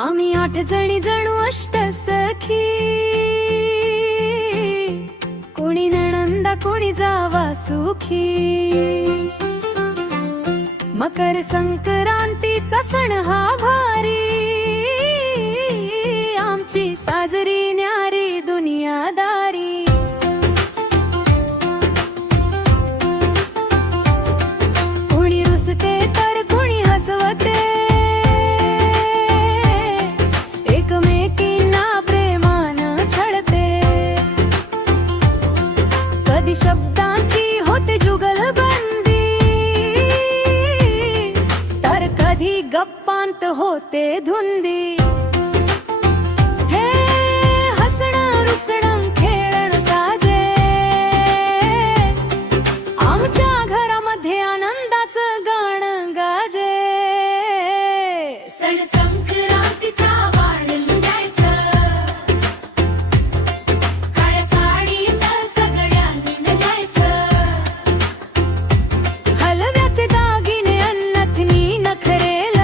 आम्ही 8 जणी जणू अष्ट सखी, कोणी नणंदा कोणी जावा सुखी। मकर संक्रांतीचा सण हा भारी, आमची साजरी न्यारी दुनियादारी। कोणी रुसते तर कोणी हसवते, एकमेकींना प्रेमानं छळते। कधी शब्दांची होते जुगलबंदी, तर कधी गप्पांत होते धुंदी। हे हसणं रुसणं खेळणं साजे, आमच्या घरामध्ये आनंदाचं गाणं गाजे। सण संक्रांतीचा वाण लुटायचं, काळ्या साडीत सगळ्यांनी नटायचं। हलव्याचे दागिने अन्नथनी नखरेल,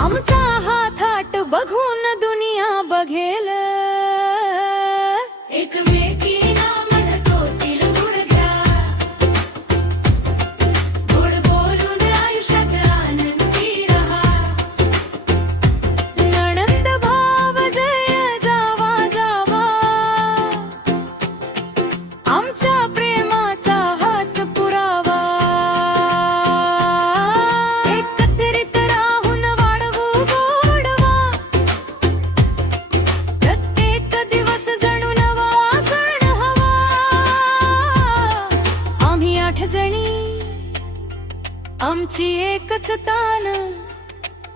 आमचा हा थाट बघून दुनिया बघेल। एकमेकींना मदतीला गुडघ्या, गोड बोलून आयुष्यात आनंदी रहा। नणंद भाव जय जावा जावा, आमच्या प्रेमाचा हाच पुरावा। एकत्रित राहून वाढवू गोडवा, प्रत्येक दिवस जणू नवा सण हवा। आम्ही 8 जणी, आमची एकच तान,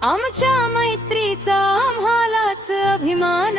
आमच्या मैत्रीचा आम्हालाच अभिमान।